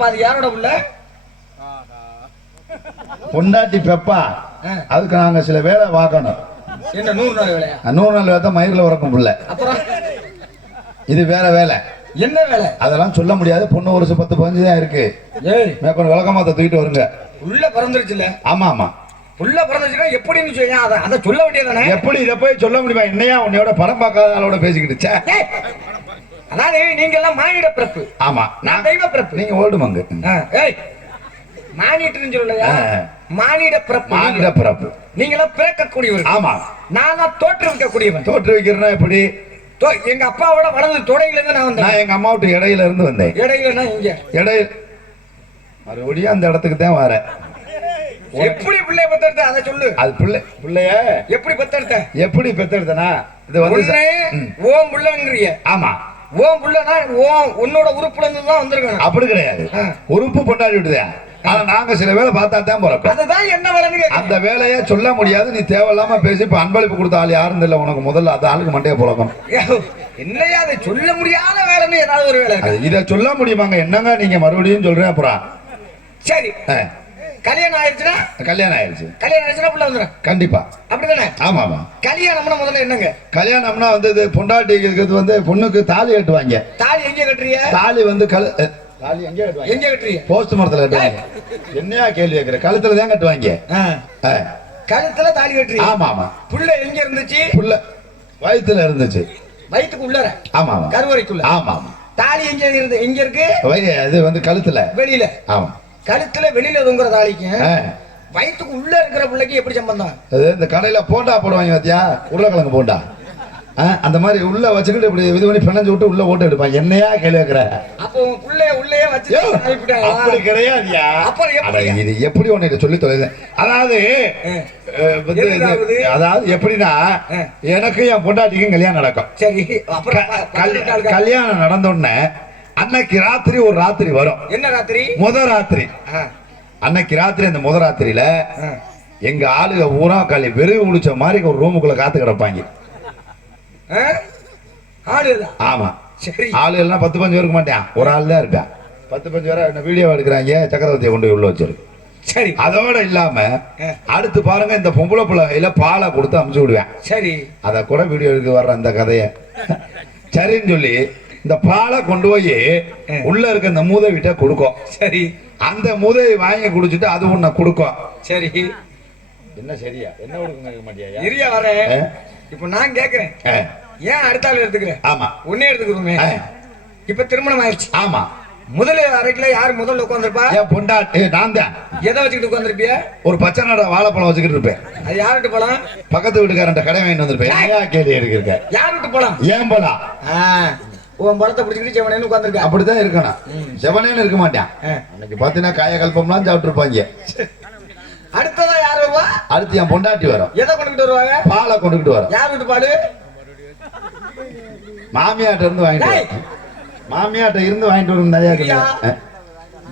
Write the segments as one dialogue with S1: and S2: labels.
S1: அப்ப அது யாரோட புள்ள
S2: பொண்டாட்டி பெப்பா. அதுக்கு நாங்க சில வேலை பார்க்கணும்
S1: என்ன நூறு நாள் வேலையா?
S2: நூறு நாள் வேலை மயிரில் உறக்கும் புள்ள.
S1: அப்புறம்?
S2: இது வேற வேலை.
S1: என்ன வேலை?
S2: அதெல்லாம் சொல்ல முடியாது. பொண்ணு வருஷம் பத்து பதினஞ்சு தான் இருக்கு. மேற்கொண்டு விளக்கமாத்த தூக்கிட்டு வருங்க.
S1: உள்ள பிறந்துருச்சுல
S2: ஆமா ஆமா.
S1: உள்ள பிறந்துச்சுன்னா எப்படின்னு சொல்லியா அதை அதை சொல்ல வேண்டியதானே
S2: எப்படி இதை போய் சொல்ல முடியுமா? என்னையா உன்னையோட படம் பார்க்காத ஆளோட பேசிக்கிட்டு
S1: அதாவது நீங்க எல்லாம் மானிட பிறப்பு.
S2: ஆமா.
S1: நான் தெய்வ பிறப்பு.
S2: நீங்க ஓல்டு மங்கு.
S1: ஏய் மானிட்டுன்னு சொல்லலையா. மானிட பிறப்பு.
S2: மாநில பிறப்பு.
S1: நீங்க எல்லாம் பிறக்கக்கூடியவர்.
S2: ஆமா.
S1: நான் தான் தோற்றுவிக்கக்கூடியவன்
S2: தோற்று வைக்கிறேன்னா எப்படி?
S1: எங்க அப்பாவோட வளர்ந்து தொடையில இருந்து நான் வந்தேன்.
S2: நான் எங்க அம்மா விட்டு இடையில இருந்து வந்தேன்.
S1: இடையில நான் இங்க.
S2: இடையில மறுபடியும் அந்த இடத்துக்கு தான் வரேன்
S1: எப்படி பிள்ளைய பெத்தெடுத்த? அதை சொல்லு.
S2: அது பிள்ளை பிள்ளைய.
S1: எப்படி பெத்தெடுத்த?
S2: எப்படி பெத்தெடுத்தனா? இது வந்து.
S1: ஓம் புள்ளங்கிறிய
S2: ஆமா.
S1: ஓம் புள்ளனா ஓம் உன்னோட உறுப்புல இருந்து தான் வந்திருக்கணும்
S2: அப்படி கிடையாது. உறுப்பு கொண்டாடி விடுதேன் ஆனா நாங்க சில வேலை பார்த்தா தான் போறோம்
S1: அதுதான் என்ன வேலைன்னு
S2: அந்த வேலையை சொல்ல முடியாது. நீ தேவையில்லாம பேசி இப்ப அன்பளிப்பு கொடுத்த ஆள் யாரும் தெரியல. உனக்கு முதல்ல அந்த ஆளுக்கு மண்டைய புழக்கம்
S1: என்னையா அதை சொல்ல முடியாத வேலைன்னு ஏதாவது ஒரு வேலை?
S2: இதை சொல்ல முடியுமாங்க? என்னங்க நீங்க மறுபடியும் சொல்றேன் அப்புறம்.
S1: சரி. கல்யாணம் ஆயிடுச்சுன்னா
S2: கல்யாணம் ஆயிடுச்சு
S1: கல்யாணம் ஆயிடுச்சுன்னா புள்ள வந்துடும்
S2: கண்டிப்பா.
S1: அப்படிதானே?
S2: ஆமா ஆமா
S1: கல்யாணம்னா முதல்ல என்னங்க?
S2: கல்யாணம்னா வந்து இது பொண்டாட்டிக்கு வந்து பொண்ணுக்கு தாலி கட்டுவாங்க.
S1: தாலி எங்க கட்டுறிய
S2: தாலி வந்து கழு அஹ், தாலி எங்க கட்டுவாங்க?
S1: எங்க கட்டுறிய
S2: போஸ்ட் மரத்துல கட்டுவாங்க. என்னையா கேள்வி கேட்கிற? கழுத்துல தான் கட்டுவாங்க. ஆ,
S1: கழுத்துல தாலி கட்டுறிய
S2: ஆமா ஆமா
S1: புள்ள எங்க இருந்துச்சு?
S2: புள்ள வயித்துல இருந்துச்சு.
S1: வயித்துக்கு உள்ளர?
S2: ஆமா ஆமா
S1: கருவறைக்குள்ள?
S2: ஆமா ஆமா
S1: தாலி எங்க இருந்து எங்க இருக்கு?
S2: அது வந்து கழுத்துல.
S1: வெளியில?
S2: ஆமா.
S1: கழுத்துல வெளியில தொங்குற தாலிக்கு
S2: ஆ,
S1: வயித்துக்கு உள்ள இருக்கிற பிள்ளைக்கு எப்படி சம்பந்தம்?
S2: அது இந்த கடையில போண்டா போடுவாங்க பாத்தியா? உருளைக்கிழங்கு போண்டா. அந்த மாதிரி உள்ள வச்சுக்கிட்டு இப்படி இது பண்ணி பிணைஞ்சு விட்டு உள்ள ஓட்டு எடுப்பாங்க. என்னையா கேள்வி கேட்கிற?
S1: அப்போ உன் புள்ளைய உள்ளே வச்சு?
S2: அப்படி கிடையாதுயா?
S1: அப்புறம்
S2: இது எப்படி ஒன்னு சொல்லி தொலைது. அதாவது? அதாவது எப்படின்னா
S1: ஆ.
S2: எனக்கு என் பொண்டாட்டிக்கும் கல்யாணம் நடக்கும்.
S1: சரி
S2: கல்யாணம் நடந்த உடனே அன்னைக்கு ராத்திரி ஒரு ராத்திரி வரும்.
S1: என்ன ராத்திரி?
S2: முத ராத்திரி. அன்னைக்கு ராத்திரி அந்த முத ராத்திரியில. எங்க ஆளுக பூரா களி வெறி உடிச்ச மாதிரி ஒரு ரூமுக்குள்ள காத்து கிடப்பாங்க. ஆமா.
S1: சரி.
S2: ஆளுகள்லாம் பத்து பஞ்சு இருக்க மாட்டான். ஒரு ஆள் தான் இருப்பான். பத்து பஞ்சு பேரை என்ன வீடியோ எடுக்கிறாங்க சக்கரவர்த்தியை கொண்டு உள்ள வச்சிருக்கு.
S1: சரி.
S2: அதோட இல்லாம. அடுத்து பாருங்க இந்த பொம்பளை பிள்ளையில பாலை கொடுத்து அமுச்சு விடுவேன்.
S1: சரி.
S2: அத கூட வீடியோ எடுக்க வர்ற அந்த கதைய. சரின்னு சொல்லி இந்த பாலை கொண்டு போய். உள்ள இருக்க இந்த மூதவிட்ட கொடுக்கும்.
S1: சரி.
S2: அந்த மூதையை வாங்கி குடிச்சிட்டு அது உன்னை கொடுக்கும்.
S1: சரி.
S2: என்ன சரியா? என்ன கொடுக்க மாட்டியா
S1: இரியா வரேன்? இப்போ நான் கேக்குறேன்
S2: ஆ,
S1: ஏன் அடுத்த ஆள் எடுத்துக்கிறேன்
S2: ஆமா.
S1: உன்னே எடுத்துக்கிறோமே. இப்ப திருமணம் ஆயிடுச்சு.
S2: ஆமா.
S1: முதல்ல அறைக்குல யார் முதல்ல உட்காந்துருப்பா
S2: என் பொண்டாட்டி நான் தான்.
S1: எதை வச்சுக்கிட்டு உட்காந்துருப்பிய
S2: ஒரு பச்சை நட வாழைப்பழம் வச்சுக்கிட்டு இருப்பேன்.
S1: அது யார்கிட்ட போலாம்?
S2: பக்கத்து வீட்டுக்காரன் கடை வாங்கிட்டு வந்திருப்பேன். கேள்வி எடுக்கிருக்க
S1: யார் விட்டு போலாம்?
S2: ஏன் போலாம்?
S1: உன் பழத்தை பிடிச்சிக்கிட்டு செவனேன்னு உட்காந்துருக்கா
S2: அப்படிதான் இருக்கணும். செவனேன்னு இருக்க மாட்டான். அன்னைக்கு பாத்தீங்கன்னா காய கல்பம்லாம் சாப்பிட்டுருப்பாங்க.
S1: அடுத்ததா யார் வருவா
S2: அடுத்து என் பொண்டாட்டி வரும்.
S1: எதை கொண்டுகிட்டு வருவாங்க?
S2: பாலை கொண்டுகிட்டு வரும்.
S1: யார் வீட்டு பாடு
S2: மாமியாட்ட இருந்து வாங்கிட்டு மாமியாட்ட இருந்து வாங்கிட்டு வரும் நிறைய.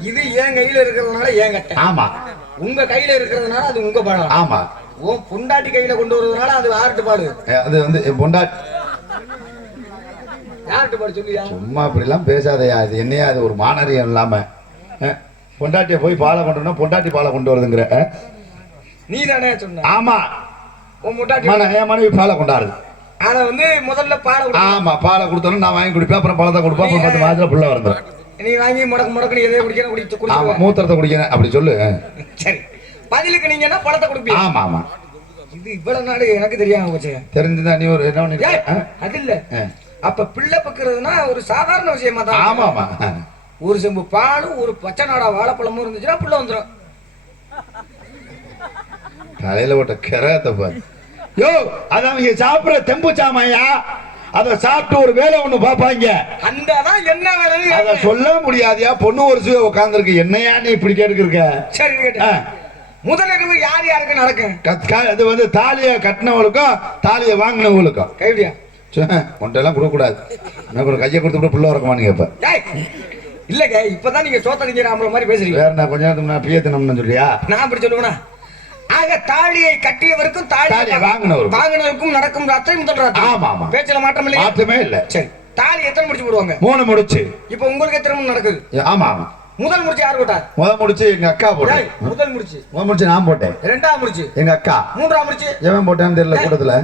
S1: இது என் கையில இருக்கிறதுனால என் கட்டை.
S2: ஆமா.
S1: உங்க கையில இருக்கிறதுனால அது உங்க பாடம்
S2: ஆமா.
S1: உன் பொண்டாட்டி கையில கொண்டு வருவதனால அது யார்கிட்ட பாடு
S2: அது வந்து பொண்டாட்டி சும்மா இப்படிலாம் பேசாதயா. இது என்னையா? அது ஒரு மானரியம் இல்லாம. பொண்டாட்டிய போய் பாலை கொண்டு வரணும், பொண்டாட்டி பாலை கொண்டு வருதுங்கிற?
S1: நீ தானே சொன்ன.
S2: ஆமா. என் மனைவி பாலை கொண்டாடுது.
S1: ஆனா வந்து முதல்ல பால்.
S2: ஆமா பாலை கொடுத்தோம் நான் வாங்கி குடிப்பேன் அப்புறம் பழத்தை கொடுப்பேன் அப்புறம் பத்து மாதத்துல புள்ள வந்துடும்
S1: நீ வாங்கி முடக்கு முடக்கு நீ எதையும் குடிக்கணும் குடிச்சு
S2: ஆமா மூத்திரத்தை குடிக்கிறேன் அப்படி சொல்லு.
S1: சரி. பதிலுக்கு நீங்க என்ன பழத்தை கொடுப்பீங்க?
S2: ஆமா ஆமா.
S1: இது இவ்வளவு நாடு எனக்கு தெரியாம போச்சு.
S2: தெரிஞ்சுதான் நீ ஒரு என்ன?
S1: அது இல்ல. அப்ப பிள்ளை பக்கிறதுனா ஒரு சாதாரண விஷயமா தான்
S2: ஆமா.
S1: ஒரு செம்பு பாலும் ஒரு பச்சை நாடா வாழைப்பழமும் இருந்துச்சுன்னா பிள்ளை வந்துடும்
S2: தலையில போட்ட கிரகத்தை பாரு. யோ அது அவங்க சாப்பிடுற தெம்பு சாமாயா? அத சாப்பிட்டு ஒரு வேலை ஒண்ணு பாப்பாங்க
S1: அந்த தான் என்ன வேலைன்னு
S2: அத. சொல்ல முடியாதியா? பொண்ணு ஒரு சுய உட்காந்துருக்கு என்னையா நீ இப்படி கேட்டுக்கிருக்க?
S1: சரி கேட்டேன். முதல் இரவு யார் யாருக்கு நடக்கும்?
S2: அது வந்து தாலிய கட்டினவளுக்கும் தாலிய வாங்கினவங்களுக்கும்.
S1: கைவிடியா?
S2: உன்ட்டெல்லாம் கொடுக்க கூடாது எனக்கு ஒரு கையை கொடுத்து விட்டு புள்ள உறக்கமானு கேட்பேன்
S1: இல்லங்க இப்பதான் நீங்க சோத்தடிக்கிற ஆம்பளை மாதிரி பேசுறீங்க.
S2: வேற நான் கொஞ்ச நேரத்துக்கு நான் பிய தினம்னு சொல்லியா
S1: நான் அப்படி சொல்லுவேனா? ஆக தாலியை கட்டியவருக்கும் தாலி
S2: தாலியை வாங்கினவருக்கும்.
S1: வாங்கினவருக்கும் நடக்கும் ராத்திரி முதல் ராத்திரி.
S2: ஆமா, ஆமா.
S1: பேச்சுல மாற்றம் இல்லையா?
S2: மாற்றமே இல்ல.
S1: சரி தாலி எத்தனை முடிச்சு போடுவாங்க?
S2: மூணு முடிச்சு.
S1: இப்போ உங்களுக்கு எத்தனை நடக்குது?
S2: ஆமா ஆமா
S1: முதல் முடிச்சு யார் போட்டா?
S2: முத முடிச்சு எங்க அக்கா போட்டேன்
S1: முதல் முடிச்சு.
S2: முத முடிச்சு நான் போட்டேன்.
S1: ரெண்டாம் முடிச்சு.
S2: எங்க அக்கா.
S1: மூன்றாம் முடிச்சு.
S2: எவன் போட்டான்னு தெரியல கூட்டத்துல.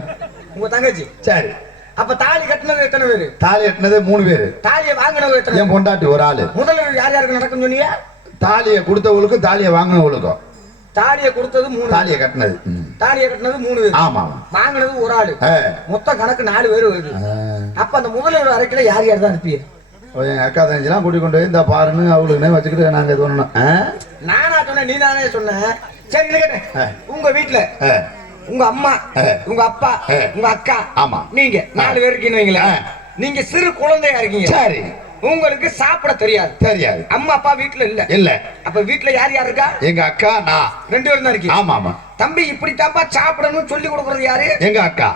S1: உங்க தங்கச்சி.
S2: சரி.
S1: அப்ப தாலி கட்டினது எத்தனை பேரு?
S2: தாலி எட்டினது மூணு பேரு.
S1: தாலியை வாங்கினது எத்தனை
S2: என் பொண்டாட்டி ஒரு ஆளு.
S1: முதல்ல யார் யாருக்கு நடக்கும் சொன்னீங்க?
S2: தாலியை கொடுத்தவளுக்கும் தாலியை வாங்கினவளுக்கும்
S1: தாலியை கொடுத்தது மூணு
S2: தாலியை கட்டினது.
S1: தாலியை கட்டினது மூணு பேர்.
S2: ஆமா
S1: வாங்கினது ஒரு ஆளு.
S2: ஆ.
S1: மொத்த கணக்கு நாலு பேர் வருது. அப்ப அந்த முதல்வர் அறைக்குள்ள யார் யார் தான்
S2: அவ என் அக்கா தங்கச்சிலாம் கூட்டி கொண்டு போய் இந்த பாருன்னு அவளுக்குன்னே வச்சுக்கிட்டு நாங்க இது பண்ணணும்?
S1: நானா சொன்னேன் நீ தானே சொன்ன. சரி. உங்க வீட்டுல. உங்க அம்மா. உங்க அப்பா. உங்க அக்கா
S2: ஆமா.
S1: நீங்க நாலு பேர் இருக்கீங்க வைங்களேன்.
S2: ஆ.
S1: நீங்க சிறு குழந்தையா இருக்கீங்க.
S2: சரி.
S1: உங்களுக்கு சாப்பிட தெரியாது.
S2: தெரியாது.
S1: அம்மா அப்பா வீட்டுல இல்ல.
S2: இல்ல.
S1: அப்ப வீட்டுல யார் யார் இருக்கா?
S2: எங்க அக்கா நான்.
S1: ரெண்டு பேரும் தான் இருக்கீங்க.
S2: ஆமா ஆமா.
S1: தம்பி இப்படித்தாப்பா சாப்பிடணும்னு சொல்லி கொடுக்கறது யாரு?
S2: எங்க அக்கா.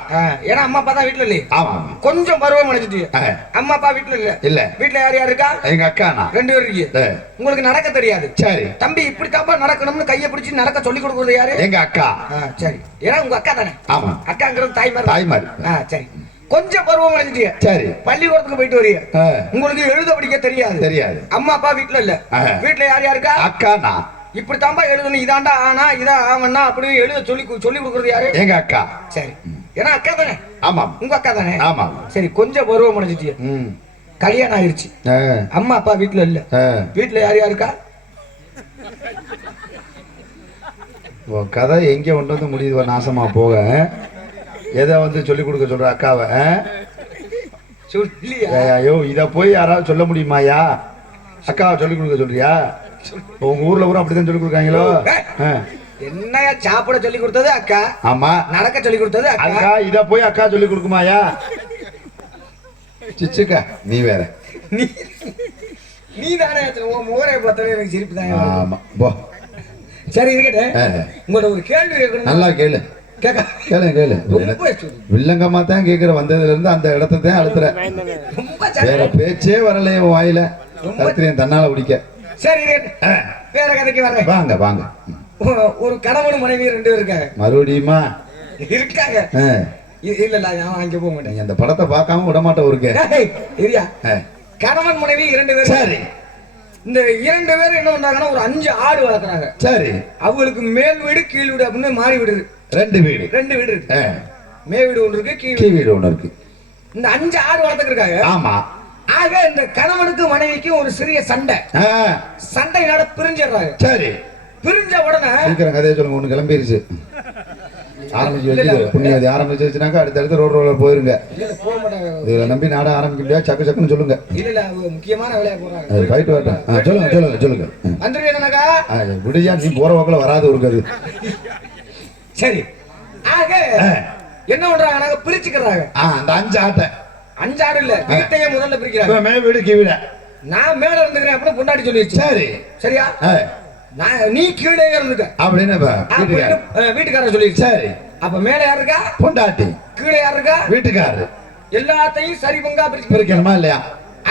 S1: ஏன்னா அம்மா அப்பா தான் வீட்டுல இல்லையே?
S2: ஆமா.
S1: கொஞ்சம் பருவம்
S2: ஆ.
S1: அம்மா அப்பா வீட்டுல இல்ல?
S2: இல்ல.
S1: வீட்டுல யார் யார் இருக்கா?
S2: எங்க அக்கா நான்
S1: ரெண்டு பேர் இருக்கீங்க.
S2: ஆ.
S1: உங்களுக்கு நடக்க தெரியாது.
S2: சரி.
S1: தம்பி இப்படித்தாப்பா நடக்கணும்னு கையை பிடிச்சு நடக்க சொல்லி கொடுக்கறது யாரு?
S2: எங்க அக்கா.
S1: சரி. ஏன்னா உங்க அக்கா தானே?
S2: ஆமா.
S1: அக்காங்கிறது தாய்மார்
S2: தாய்மாரி.
S1: சரி. கொஞ்சம் பருவம் அடைஞ்சிட்டீங்க
S2: சரி.
S1: பள்ளிக்கூடத்துக்கு போயிட்டு வரீங்க. உங்களுக்கு எழுத படிக்க தெரியாது.
S2: தெரியாது.
S1: அம்மா அப்பா வீட்டுல இல்ல. வீட்டுல யார் யாருக்கா
S2: அக்கா நான்
S1: இப்படித்தாம்பா எழுதணும் இதாண்டா ஆனா இதா ஆவண்ணா அப்படின்னு எழுத சொல்லி சொல்லி கொடுக்கறது யாரு?
S2: எங்க அக்கா?
S1: சரி. ஏன்னா அக்கா தானே?
S2: ஆமா.
S1: உங்க அக்கா தானே?
S2: ஆமா.
S1: சரி கொஞ்சம் பருவம் அடைஞ்சிட்டீங்க
S2: ம்.
S1: கல்யாணம் ஆயிருச்சு.
S2: ஆ.
S1: அம்மா அப்பா வீட்டுல இல்ல. வீட்டுல யார் யாருக்கா?
S2: உன் கதை எங்கே கொண்டு வந்து முடியுது நாசமா போக? எதை வந்து சொல்லி கொடுக்க சொல்ற அக்காவை?
S1: சொல்லியா
S2: ஐயோ இத போய் யாராவது சொல்ல முடியுமாயா அக்காவை சொல்லி கொடுக்க சொல்றியா? உங்க ஊர்ல பூரா அப்படிதான் சொல்லி கொடுக்காங்களோ.
S1: என்னையா சாப்பிட சொல்லி கொடுத்தது அக்கா?
S2: ஆமா.
S1: நடக்க சொல்லி கொடுத்தது அக்கா?
S2: இத போய் அக்கா சொல்லி கொடுக்குமாயா? சிச்சுக்கா நீ வேற.
S1: நீ நீ தானே உன் முகரை பார்த்தாலே எனக்கு சிரிப்பு தான்.
S2: ஆமா. போ.
S1: சரி இருக்கட்டே. உங்கள்ட்ட ஒரு கேள்வி கேட்கணும்
S2: நல்லா கேளு. கேளு. கேளு. வில்லங்கம்மா தான் கேக்குற வந்ததுல இருந்து அந்த இடத்த தான் அழுத்துற. வேற பேச்சே வரலையே வாயில. தன்னால பிடிக்க.
S1: சரி வேற கதைக்கு வரேன்
S2: வாங்க வாங்க.
S1: ஒரு- கணவனும் மனைவி ரெண்டு பேர் இருக்காங்க.
S2: மறுபடியுமா?
S1: இருக்காங்க. இல்ல இல்ல நான் அங்க போக மாட்டேன்.
S2: அந்த படத்தை பார்க்காம விட மாட்டோம் இருக்க ஆ,
S1: கணவன் மனைவி இரண்டு பேர்.
S2: சரி.
S1: இந்த இரண்டு பேரும் என்ன பண்றாங்கன்னா ஒரு அஞ்சு ஆடு வளர்க்குறாங்க
S2: சரி.
S1: அவங்களுக்கு மேல் வீடு கீழ் வீடு அப்படின்னு மாறி வீடு.
S2: ரெண்டு வீடு.
S1: ரெண்டு வீடு இருக்கு. மேல் வீடு ஒன்று இருக்கு கீழ் வீடு.
S2: ஒண்ணு இருக்கு.
S1: இந்த அஞ்சு ஆடு வளர்த்துருக்காங்க
S2: ஆமா.
S1: ஆக இந்த கணவனுக்கு மனைவிக்கும் ஒரு சிறிய சண்டை. சண்டையினால பிரிஞ்சிடுறாங்க
S2: சரி.
S1: பிரிஞ்ச உடனே
S2: சீக்கிரம் கதையை சொல்லுங்க ஒண்ணு கிளம்பிருச்சு. ஆரம்பிச்சு வச்சு புண்ணியது ஆரம்பிச்சு வச்சுனாக்கா அடுத்தடுத்து ரோடு ரோலர் போயிருங்க. இதுல நம்பி நாட ஆரம்பிக்க சக்கு சக்குன்னு சொல்லுங்க.
S1: இல்ல இல்ல முக்கியமான வேலையா போறாங்க.
S2: போயிட்டு வரட்டும் சொல்லுங்க சொல்லுங்க சொல்லுங்க. ஆ, விடுயா நீ போற வாக்குல வராது ஒரு அது.
S1: சரி. ஆக என்ன பண்றாங்க? பிரிச்சுக்கிறாங்க
S2: அந்த அஞ்சு ஆட்டை.
S1: அஞ்சு ஆடு இல்ல வீட்டையே முதல்ல பிரிக்கிறாங்க.
S2: மே வீடு கீ வீட
S1: நான் மேல இருந்துக்கிறேன் அப்படின்னு பொண்டாட்டி சொல்லிடுச்சு
S2: சரி.
S1: சரியா? நான் நீ கீழே இருந்துக்க.
S2: அப்படின்னு வீட்டுக்காரர்.
S1: சொல்லிடுச்சு
S2: சரி.
S1: அப்ப மேல யார் இருக்கா?
S2: பொண்டாட்டி.
S1: கீழே யார் இருக்கா?
S2: வீட்டுக்காரரு.
S1: எல்லாத்தையும் சரி பங்கா
S2: பிரிக்கணுமா. இல்லையா?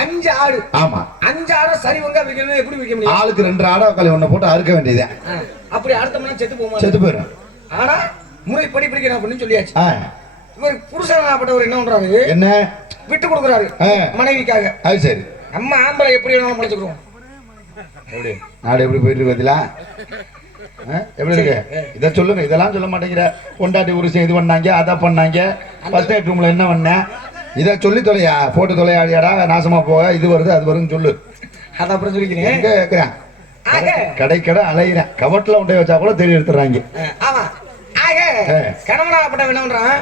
S1: அஞ்சு ஆடு.
S2: ஆமா.
S1: அஞ்சு ஆடை சரி பங்கா பிரிக்கணும் எப்படி பிரிக்க முடியும்?
S2: ஆளுக்கு ரெண்டு ஆடா களி ஒண்ணு போட்டு அறுக்க வேண்டியது.
S1: அப்படி அடுத்த மணி செத்து போமா
S2: செத்து போயிடும்.
S1: ஆனா முறைப்படி பிரிக்கணும் அப்படின்னு சொல்லியாச்சு. இவர் புருஷனாப்பட்டவர் என்ன பண்றாரு?
S2: என்ன?
S1: விட்டு கொடுக்குறாரு. மனைவிக்காக.
S2: அது சரி.
S1: நம்ம ஆம்பளை எப்படி வேணாலும் முளைச்சுக்கிறோம்
S2: எப்படி? நாடு எப்படி போயிட்டு இருக்கு பாத்தீங்களா? ஆ? எப்படி இருக்கு? இதை சொல்லுங்க. இதெல்லாம் சொல்ல மாட்டேங்கிற. பொண்டாட்டி உருசம் இது பண்ணாங்க அதை பண்ணாங்க. ஃபர்ஸ்ட் நைட் ரூம்ல என்ன பண்ணேன் இதை சொல்லி தொலையா? போட்டு தொலையாடியாடா நாசமா போக இது வருது அது வருதுன்னு சொல்லு.
S1: அதை அப்புறம் சொல்லிக்கிறேன்.
S2: எங்க கேக்குறேன்
S1: ஆக.
S2: கடை கடை அலையிறேன். கவட்டில் உண்டை வச்சா கூட தெரிய எடுத்துறாங்க
S1: ஆமா. ஆக. கணவனாகப்பட்ட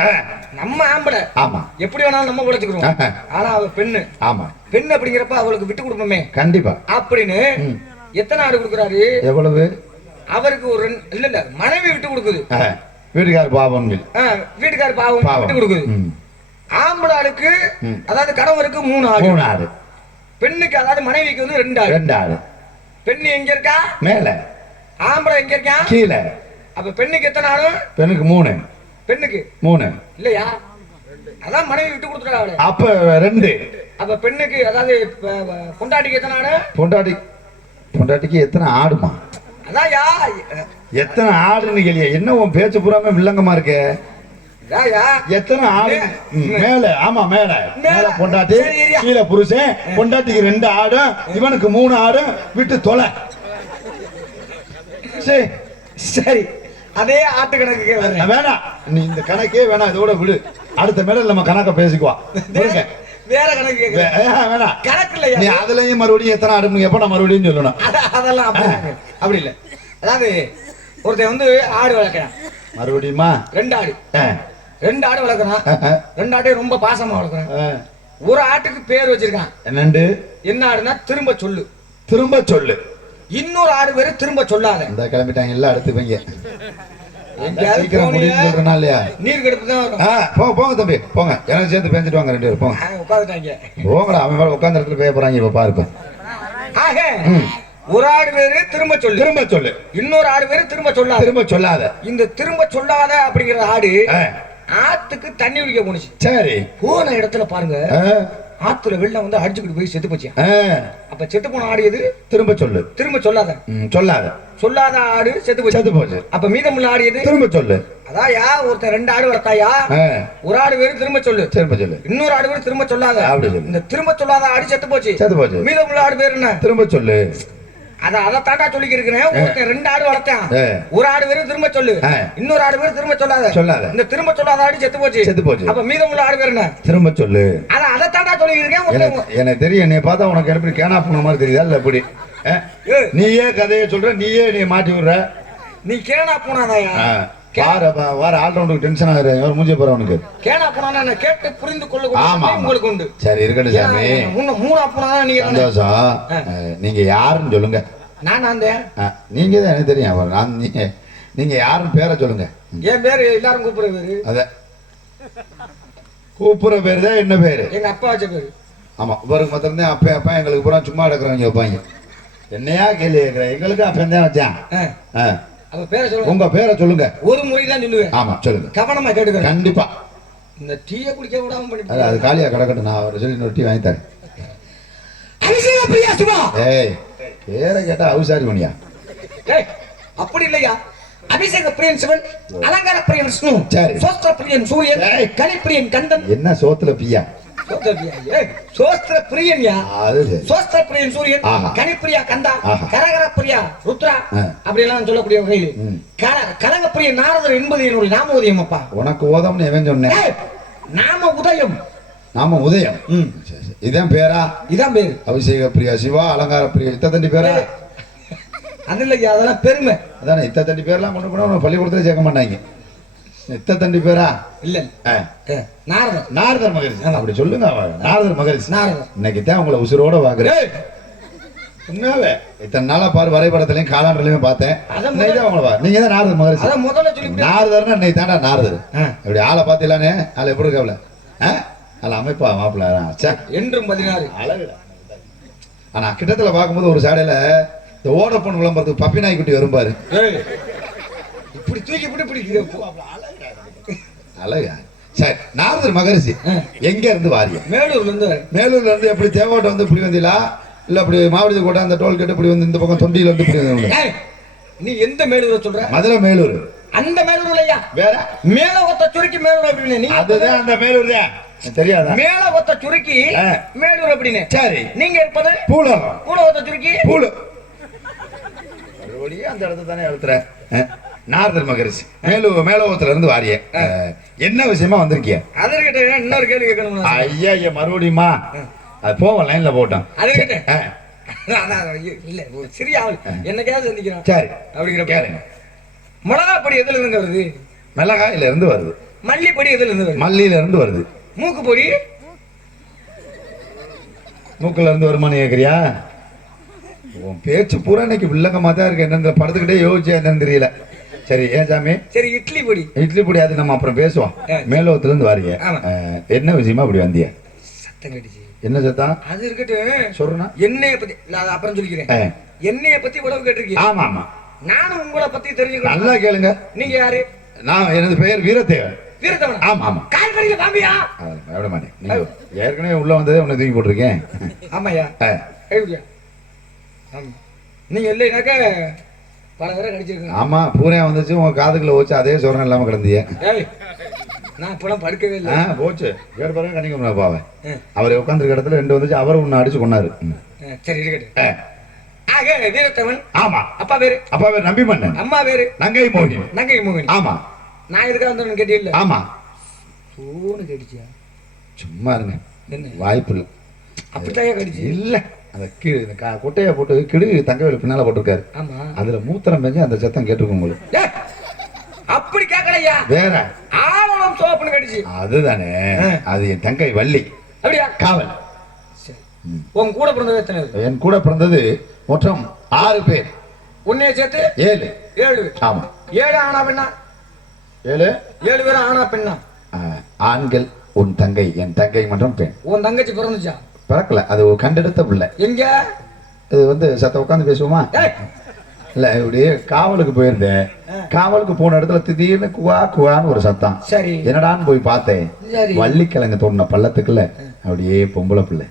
S2: ஆ,
S1: நம்ம ஆம்பளை.
S2: ஆமா.
S1: எப்படி வேணாலும் நம்ம உழைச்சுக்கிறோம். ஆனா அவ பெண்ணு.
S2: ஆமா.
S1: பெண் அப்படிங்கிறப்ப அவளுக்கு விட்டு கொடுப்போமே.
S2: கண்டிப்பா.
S1: அப்படின்னு. எத்தனை ஆடு கொடுக்குறாரு?
S2: எவ்வளவு?
S1: அவருக்கு ஒரு இல்ல இல்ல. மனைவி விட்டு கொடுக்குது.
S2: வீட்டுக்கார்
S1: ஆ, வீட்டுக்கார் பாவம் விட்டு
S2: பாவம்.
S1: கொடுக்குது. ஆம்பளை ஆளுக்கு. அதாவது கணவருக்கு மூணு ஆடு.
S2: மூணு ஆடு.
S1: பெண்ணுக்கு அதாவது மனைவிக்கு வந்து ரெண்டு ஆடு.
S2: ரெண்டு ஆடு.
S1: பெண்ணு எங்க இருக்கா?
S2: மேல.
S1: ஆம்பளை எங்க இருக்கான்
S2: கீழே.
S1: அப்ப பெண்ணுக்கு எத்தனை ஆடு?
S2: பெண்ணுக்கு மூணு.
S1: பெண்ணுக்கு?
S2: மூணு.
S1: இல்லையா? அதான் மனைவி விட்டு கொடுத்துட்டா அவளை?
S2: அப்ப ரெண்டு.
S1: அப்ப பெண்ணுக்கு அதாவது பொண்டாட்டிக்கு எத்தனை ஆடு?
S2: பொண்டாட்டி பொண்டாட்டிக்கு எத்தனை ஆடுமா?
S1: அதான் யா
S2: எத்தனை ஆடுன்னு கேளிய. என்ன உன் பேச்சு பூராமே வில்லங்கமா இருக்கு? எத்தனை ஆடு? மேல ஆமா மேல. மேல. பொண்டாட்டி. கீழே புருஷன் பொண்டாட்டிக்கு ரெண்டு ஆடும் இவனுக்கு மூணு ஆடும் விட்டு தொலை. சரி
S1: சரி. அதே ஆட்டு வர்றேன்
S2: வேணாம். நீ இந்த கணக்கே வேணாம். இதோட விடு. அடுத்த மேடல் நம்ம கணக்க பேசிக்குவோம்.
S1: வேற கணக்கு
S2: வேணாம்.
S1: கணக்கு இல்லையா?
S2: நீ அதுலயும் மறுபடியும் எத்தனை ஆடு எப்ப நான் மறுபடியும் சொல்லணும்?
S1: அத- அதெல்லாம் அப்படி இல்ல. அப்படி இல்ல. அதாவது ஒருத்தன் வந்து ஆடு வளர்க்கறான்.
S2: மறுபடியுமா?
S1: ரெண்டு ஆடு. ரெண்டு ஆடு வளர்க்கறான். ரெண்டு ஆட்டையும் ரொம்ப பாசமா வளர்க்கறான். ஒரு ஆட்டுக்கு பேர் வச்சிருக்கான்.
S2: என்னண்டு?
S1: என்ன ஆடுனா திரும்ப சொல்லு.
S2: திரும்ப சொல்லு.
S1: இன்னொரு ஆடு பேரு திரும்ப சொல்லாத
S2: இந்த கிளம்பிட்டாங்க எல்லாம் எனக்கு சேர்த்து பேஞ்சிட்டு வாங்க ரெண்டு பேரும் போங்கடா அவன் மேல உட்கார்ந்த இடத்துல பேய போறாங்க இப்ப பாருப்ப.
S1: ஆக ஒரு ஆடு பேரு திரும்ப சொல்லு.
S2: திரும்ப சொல்லு.
S1: இன்னொரு ஆடு பேரு திரும்ப சொல்லாத.
S2: திரும்ப சொல்லாத.
S1: இந்த திரும்ப சொல்லாத அப்படிங்கிற ஆடு ஆத்துக்கு தண்ணி குடிக்க போனுச்சு
S2: சரி.
S1: போன இடத்துல பாருங்க. ஆத்துல வெள்ளம் வந்து அடிச்சுக்கிட்டு போய் செத்து போச்சு. அப்ப செத்து போன ஆடு எது?
S2: திரும்ப சொல்லு.
S1: திரும்ப சொல்லாத.
S2: சொல்லாத.
S1: சொல்லாத ஆடு செத்து போச்சு.
S2: செத்து போச்சு.
S1: அப்ப மீதமுள்ள ஆடு எது?
S2: திரும்ப சொல்லு.
S1: அதாயா ஒருத்தன் ரெண்டு ஆடு வளர்த்தாயா? ஒரு ஆடு பேரு திரும்ப சொல்லு.
S2: திரும்ப சொல்லு.
S1: இன்னொரு ஆடு பேரு திரும்ப சொல்லாத.
S2: அப்படி சொல்லு.
S1: இந்த திரும்ப சொல்லாத ஆடு செத்து போச்சு.
S2: செத்து போச்சு.
S1: மீதமுள்ள ஆடு பேரு என்ன?
S2: திரும்ப சொல்லு.
S1: அத அதை தாண்டா சொல்லிக்க இருக்கிறேன் ரெண்டு ஆடு வளர்த்தான். ஒரு ஆடு பேரு திரும்ப சொல்லு. இன்னொரு ஆடு பேரு திரும்ப சொல்லாத.
S2: சொல்லாத.
S1: இந்த திரும்ப சொல்லாத ஆடு செத்து போச்சு.
S2: செத்து போச்சு.
S1: அப்ப மீதமுள்ள ஆடு பேரு என்ன?
S2: திரும்ப சொல்லு.
S1: அத அதை தாண்டா சொல்லிக்க இருக்கேன்
S2: எனக்கு தெரியும். என்னை பார்த்தா உனக்கு எப்படி கேனா போன மாதிரி தெரியுதா? இல்ல எப்படி நீயே கதையை சொல்ற நீயே நீ மாட்டி விடுற.
S1: நீ கேனா போனாதாயா
S2: ஆ, வார ஆல்ரவுண்டுக்கு டென்ஷன் ஆகுற ஒரு மூஞ்சி போற உனக்கு
S1: கேனா போனா கேட்டு புரிந்து கொள்ள
S2: ஆமா.
S1: உங்களுக்கு உண்டு.
S2: சரி இருக்கட்டும் சாமி.
S1: முன்ன மூணா போனா நீங்க.
S2: சந்தோஷம். நீங்க யாருன்னு சொல்லுங்க.
S1: நான் அந்த
S2: நீங்க தான் எனக்கு தெரியும். அவர் நான் நீங்க நீங்க யாருன்னு பேரை சொல்லுங்க.
S1: என் பேரு எல்லாரும் கூப்பிடுற பேரு.
S2: அத. கூப்பிடுற பேர் தான் என்ன பேரு?
S1: எங்க அப்பா வச்ச பேரு.
S2: ஆமா இவருக்கு மாத்திரம் தான் அப்பா அப்பா எங்களுக்கு பூரா சும்மா எடுக்கிறவங்க வைப்பாங்க. என்னையா கேள்வி கேட்கிற? எங்களுக்கு அப்பன் தான் வச்சான் உங்க பேரை சொல்லுங்க.
S1: ஒரு முறை தான் சொல்லுவேன்.
S2: ஆமா சொல்லுங்க.
S1: கவனமா கேட்டுக்கிறேன்
S2: கண்டிப்பா.
S1: இந்த டீயை குடிக்க விடாம பண்ணி
S2: அது காலியா கிடக்கட்டும். நான் அவரை சொல்லி டீ வாங்கி தரேன்.
S1: அபிஷேக பிரியா சுபா
S2: ஏய் பேரை கேட்டா அவுசாரி மணியா?
S1: ஏய், அப்படி இல்லையா? அபிஷேக பிரியன் சிவன் அலங்கார பிரியன் விஷ்ணு
S2: சரி.
S1: சோஸ்திர பிரியன் சூரியன். கலிப்பிரியன் கந்தன்.
S2: என்ன சோத்துல பியா
S1: சோஸ்திர பிரியன். ஏய், சோஸ்திர பிரியன் சூரியன். கனிப்பிரியா கந்தா. கரகர பிரியா ருத்ரா. அப்படி எல்லாம் சொல்லக்கூடிய வகையில். கல கலகப்பிரிய நாரதர் என்பது என்னுடைய நாமோதயம் அப்பா
S2: உனக்கு ஓதம்னு எவன் சொன்னேன்
S1: நாம உதயம்
S2: நாம உதயம். இதான் பேரா
S1: இதான் பேரு
S2: அபிஷேக பிரியா சிவா அலங்கார பிரியா இத்த தண்டி பேரா
S1: அது இல்லையா அதெல்லாம் பெருமை
S2: அதானே இத்த தண்டி பேர்லாம் கொண்டு போனா பள்ளிக்கூடத்துல சேர்க்க மாட்டாங்க இத்த தண்டி பேரா?
S1: இல்ல நாரதர்.
S2: நாரதர் மகரிஷி. அப்படி சொல்லுங்க. நாரதர் மகரிஷி.
S1: நாரதர்.
S2: இன்னைக்கு தான் உங்களை உசுரோட
S1: ஏய்,
S2: உண்மையாவே. இத்தனை நாளா பாரு வரைபடத்துலயும் காலாண்டர்லயும் பார்த்தேன். இன்னைக்கு தான் உங்களை நீங்க தான் நாரதர் மகரிஷி.
S1: முதல்ல சொல்லி
S2: நாரதர்னா இன்னைக்கு தாண்டா நாரதர். இப்படி ஆளை பார்த்தீங்களானே ஆளை எப்படி இருக்காப்ல? அதில் அமைப்பா மாப்பிள்ள.
S1: என்றும் பதினாறு.
S2: அழகுடா. ஆனா கிட்டத்துல பார்க்கும்போது ஒரு சாடையில இந்த ஓடப்பன் விளம்பரத்துக்கு பப்பி நாய்க்குட்டி வரும் பாரு.
S1: ஏய், இப்படி தூக்கி இப்படி பிடிக்குது?
S2: அழகா. சரி நாரதர் மகரிஷி. எங்க இருந்து வாரிய?
S1: மேலூர்ல இருந்து.
S2: மேலூர்ல இருந்து எப்படி தேவோட்டம் வந்து இப்படி வந்தீங்களா? இல்ல அப்படி மாவட்ட கோட்டை அந்த டோல் கேட்டு இப்படி வந்து இந்த பக்கம் தொண்டியில இருந்து இப்படி வந்தீங்களா?
S1: ஏய், நீ எந்த மேலூரை சொல்ற?
S2: மதுரை மேலூர்.
S1: அந்த மேலூர் இல்லையா?
S2: வேற?
S1: மேல ஒத்த சுருக்கி மேலூர் அப்படின்னு நீ?
S2: அதுதான் அந்த மேலூர் தான். தெரியாதா?
S1: மேல ஒத்த சுருக்கி. மேலூர் அப்படின்னு.
S2: சரி.
S1: நீங்க இருப்பது?
S2: பூலகம்.
S1: கூட ஒத்த சுருக்கி?
S2: பூலு மறுபடியும் அந்த இடத்த தானே அழுத்துற. அஹ், நாரதர் மகரிஷி. மேலு மேலோகத்துல இருந்து வாரிய என்ன விஷயமா வந்திருக்கிய?
S1: அதற்கிட்ட இன்னொரு கேள்வி கேட்கணும்
S2: ஐயா ஐயா மறுபடியுமா? அது போவோம் லைன்ல போட்டோம்.
S1: அதற்கிட்ட இல்ல சிறிய ஆள். என்னைக்காவது சந்திக்கிறோம்.
S2: சரி.
S1: அப்படிங்கிற
S2: கேளுங்க.
S1: மிளகாப்பொடி எதுல இருந்து வருது?
S2: மிளகாயில இருந்து வருது.
S1: மல்லிப்பொடி எதுல இருந்து வருது?
S2: மல்லியில இருந்து வருது.
S1: மூக்கு பொடி
S2: மூக்குல இருந்து வருமானு கேக்குறியா? உன் பேச்சு பூரா இன்னைக்கு வில்லங்கமா தான் இருக்கு. என்னன்ற படத்துக்கிட்டே யோசிச்சு என்னன்னு தெரியல. சரி ஏன் சாமி?
S1: சரி இட்லி பொடி.
S2: இட்லி பொடி அது நம்ம அப்புறம் பேசுவோம். மேலோகத்துல இருந்து. அஹ், என்ன விஷயமா அப்படி வந்திய?
S1: சத்தம் கட்டிச்சு.
S2: என்ன சத்தம்?
S1: அது இருக்கட்டும்.
S2: சொல்றா
S1: எண்ணெய பத்தி அப்புறம் சொல்லிக்கிறேன். எண்ணெய பத்தி உடம்பு கேட்டிருக்கீங்க.
S2: ஆமா ஆமா.
S1: நானும் உங்களை பத்தி தெரிஞ்சுக்கணும்.
S2: நல்லா கேளுங்க.
S1: நீங்க யாரு?
S2: நான் எனது பெயர் வீரத்தேவன்.
S1: வீரத்தவனா?
S2: ஆமா ஆமா.
S1: கால் கடிக்க பாம்பியா
S2: விட மாட்டேன். நீங்க ஏற்கனவே உள்ள வந்ததே உன்னை தூக்கி போட்டிருக்கேன்.
S1: ஆமாயா நீங்க இல்லைனாக்க பல பேரை கடிச்சிருக்கீங்க
S2: ஆமா பூரா வந்துச்சு உங்க காதுக்குள்ள வச்சு அதே சொரணம் இல்லாம கிடந்திய.
S1: ஏய் நான் இப்பெல்லாம் படுக்கவே இல்லை.
S2: ஆ போச்சு. கேட்டு பாருங்க கணிக்க பாவை
S1: ஆ,
S2: அவர் உட்காந்துருக்க இடத்துல ரெண்டு வந்துச்சு அவர் ஒன்று அடிச்சு கொண்டாரு
S1: சரி ஆக வீரத்தவன்
S2: ஆமா.
S1: அப்பா பேரு?
S2: அப்பா பேர் நம்பி மன்னன்.
S1: அம்மா பேரு?
S2: நங்கை மோகினி.
S1: நங்கை மோகன்.
S2: ஆமா.
S1: நான் எதுக்காக வந்தவன் கேட்டீல்ல
S2: ஆமா.
S1: சூன்னு கடிச்சியா
S2: சும்மா இருங்க. வாய்ப்பு இல்லை.
S1: அப்படித்தான் கடிச்சு?
S2: இல்ல. அந்த கீழே இந்த கா- கொட்டையை போட்டு கிடு தங்கவேலு பின்னால போட்டிருக்காரு.
S1: ஆமா.
S2: அதுல மூத்திரம் பெஞ்சு அந்த சத்தம் கேட்டிருக்கும் உங்களுக்கு
S1: அப்படி கேட்கலையா
S2: வேற.
S1: ஆவணம் சோப்புன்னு கடிச்சு
S2: அதுதானே. அது என் தங்கை வள்ளி.
S1: அப்படியா?
S2: காவல்.
S1: உன் கூட பிறந்தது எத்தனை?
S2: என் கூட பிறந்தது மொத்தம் ஆறு பேர்.
S1: உன்னைய சேர்த்து?
S2: ஏழு.
S1: ஏழு.
S2: ஆமா.
S1: ஏழு ஆனா பெண்ணா?
S2: ஏழு?
S1: ஏழு பேரும் ஆனா பெண்ணா?
S2: ஆ, ஆண்கள் உன் தங்கை. என் தங்கை மற்றும் பெண்.
S1: உன் தங்கச்சி பிறந்துச்சா?
S2: பிறக்கல. அது கண்டெடுத்த பிள்ளை
S1: எங்க?
S2: இது வந்து சத்த உட்காந்து பேசுவோமா? இல்ல இப்படி காவலுக்கு போயிருந்தேன். காவலுக்கு போன இடத்துல திடீர்னு குவா குவான்னு ஒரு சத்தம்.
S1: சரி.
S2: என்னடான்னு போய் பார்த்தேன். வள்ளிக்கிழங்கு தோண்டின பள்ளத்துக்குள்ள அப்படியே பொம்பளை பிள்ளை.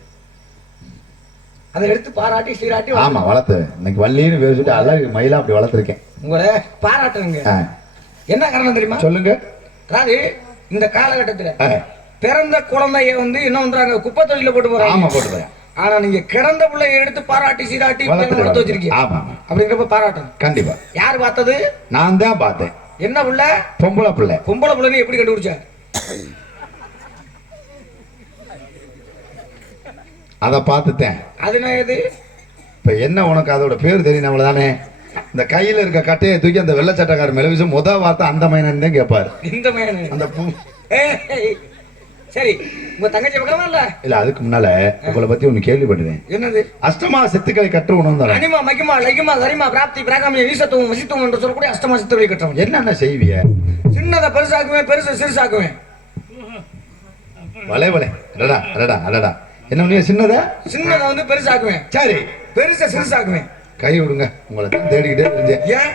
S1: அதை எடுத்து பாராட்டி சீராட்டி
S2: ஆமா வளர்த்து. இன்னைக்கு வள்ளின்னு பேசிட்டு அழகு மயிலா அப்படி வளர்த்துருக்கேன்.
S1: உங்களை பாராட்டுங்க என்ன காரணம் தெரியுமா?
S2: சொல்லுங்க.
S1: அதாவது இந்த காலகட்டத்துல பிறந்த குழந்தைய வந்து என்ன பண்றாங்க? குப்பை தொழில போட்டு
S2: ஆமா
S1: போறாங்க.
S2: போட்டுறேன்
S1: ஆனா நீங்க கிடந்த பிள்ளைய எடுத்து பாராட்டி சீராட்டி வளர்த்து வச்சிருக்கீங்க?
S2: ஆமா
S1: அப்படிங்கிறப்ப பாராட்டணும்.
S2: கண்டிப்பா.
S1: யார் பார்த்தது?
S2: நான் தான் பார்த்தேன்.
S1: என்ன புள்ள?
S2: பொம்பளை பிள்ளை.
S1: பொம்பளை பிள்ளைன்னு எப்படி கண்டுபிடிச்சா
S2: அதை பார்த்துட்டேன்.
S1: அது நான் எது
S2: இப்ப என்ன உனக்கு அதோட பேர் தெரியும் அவ்வளவுதானே இந்த கையில இருக்க கட்டையை தூக்கி அந்த வெள்ளை சட்டக்கார மேல வீசும். முத வார்த்தை அந்த மைனன் தான் கேட்பாரு
S1: இந்த மகன்
S2: அந்த பூ
S1: சரி உங்க தங்கச்சி பக்கமா இல்ல?
S2: இல்ல அதுக்கு முன்னால உங்களை பத்தி ஒண்ணு கேள்விப்பட்டேன்
S1: என்னது?
S2: அஷ்டமா செத்துக்களை கற்று உணர்ந்தாங்க
S1: அனிமா மகிமா லகிமா சரிமா பிராப்தி பிராகாமிய வீசத்துவம் வசித்துவம் என்று சொல்லக்கூடிய அஷ்டமா சித்தவை கட்டுறவன்
S2: என்னென்ன செய்விய
S1: சின்னதை பெருசாக்குவேன் பெருசை சிறுசாக்குவேன்
S2: வலை வலை அடடா அடடா அடடா. என்ன பண்ணுவீங்க சின்னதா?
S1: சின்னதை வந்து பெருசாக்குவேன்
S2: சரி.
S1: பெருசை சிறுசாக்குவேன்
S2: கை விடுங்க உங்களை தேடிக்கிட்டே இருந்தேன்.
S1: ஏன்?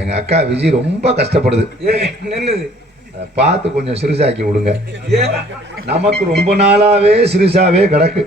S2: எங்க அக்கா விஜய் ரொம்ப கஷ்டப்படுது.
S1: என்னது?
S2: பார்த்து கொஞ்சம் சிறுசாக்கி விடுங்க. நமக்கு ரொம்ப நாளாவே சிறுசாவே கிடக்கு.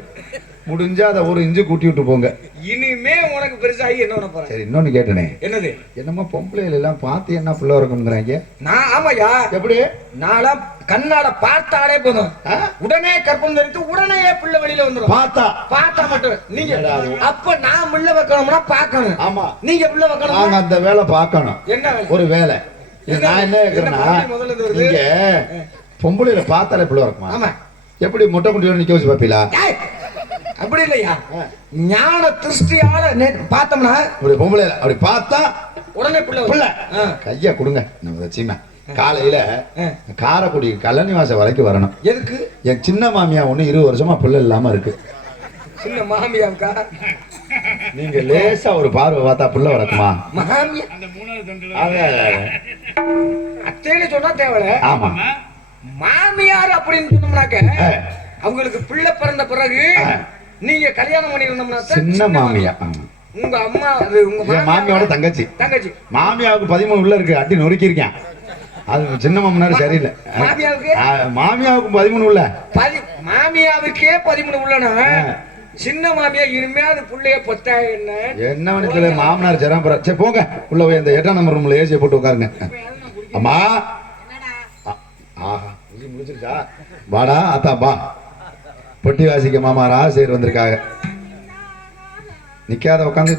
S2: முடிஞ்சா அதை ஒரு இன்ச்சு கூட்டி விட்டு போங்க.
S1: இனிமே உனக்கு பெருசாகி என்ன
S2: சரி இன்னொன்னு கேட்டனே.
S1: என்னது?
S2: என்னமோ பொம்பளைகள் எல்லாம் பார்த்து என்ன பிள்ளை இருக்குங்கிறாங்க
S1: நான் ஆமாயா
S2: எப்படி?
S1: நான்லாம் கண்ணாட பார்த்தாலே போதும்? உடனே கற்பம் தெரிவித்து உடனே பிள்ளை வெளியில வந்துடும்
S2: பார்த்தா?
S1: பார்த்தா மட்டும். நீங்க? அப்ப நான் முள்ள வைக்கணும்னா பார்க்கணும்.
S2: ஆமா.
S1: நீங்க புள்ள வைக்கணும்
S2: அந்த வேலை பார்க்கணும்.
S1: என்ன?
S2: ஒரு வேலை. இது நான் என்ன கேட்கறேன்னா பொம்பளையில பார்த்தாலே பிள்ளை இருக்குமா?
S1: ஆமா.
S2: எப்படி முட்டை குண்டியோட நிக்க வச்சு பாப்பீங்களா
S1: அப்படி இல்லையா? ஞான திருஷ்டியால பார்த்தோம்னா
S2: இப்படி பொம்பளையில அப்படி பார்த்தா
S1: உடனே பிள்ளை
S2: பிள்ளை. கைய கொடுங்க. நம்ம சீமை. காலையில. காரைக்குடி கல்லணிவாசம் வரைக்கும் வரணும்.
S1: எதுக்கு?
S2: என் சின்ன மாமியா ஒண்ணு இருபது வருஷமா பிள்ளை இல்லாம இருக்கு.
S1: சின்ன மாமியாவுக்கா
S2: நீங்க லேசா ஒரு பார்வை பார்த்தா புள்ள வரக்குமா
S1: மகாமியா சொன்னா தேவல.
S2: ஆமா.
S1: மாமியார் அப்படின்னு சொன்னோம்னாக்க அவங்களுக்கு பிள்ளை பிறந்த பிறகு நீங்க கல்யாணம் பண்ணிருந்தோம்னா
S2: சின்ன மாமியா
S1: உங்க அம்மா அது உங்க
S2: மாமியோட தங்கச்சி.
S1: தங்கச்சி.
S2: மாமியாவுக்கு பதிமூணு உள்ள இருக்கு அட்டி நொறுக்கியிருக்கேன். அது சின்ன மாமனார் சரியில்லை.
S1: மாமியாவுக்கு?
S2: மாமியாவுக்கு பதிமூணு உள்ள.
S1: மாமியாவுக்கே பதிமூணு உள்ளனா? சின்ன மாமியா இனிமே அது புள்ளைய பொத்தா என்ன?
S2: என்ன பண்ணி மாமனார் ஜெரம் சரி போங்க. உள்ள போய் அந்த எட்டாம் நம்பர் ரூம்ல ஏசியை போட்டு உட்காருங்க. அம்மா. ஆஹா முடிச்சிருச்சா வாடா அத்தா பா பொட்டி வாசிக்க மாமா ராசேர் வந்திருக்காங்க நிக்காத உட்காந்து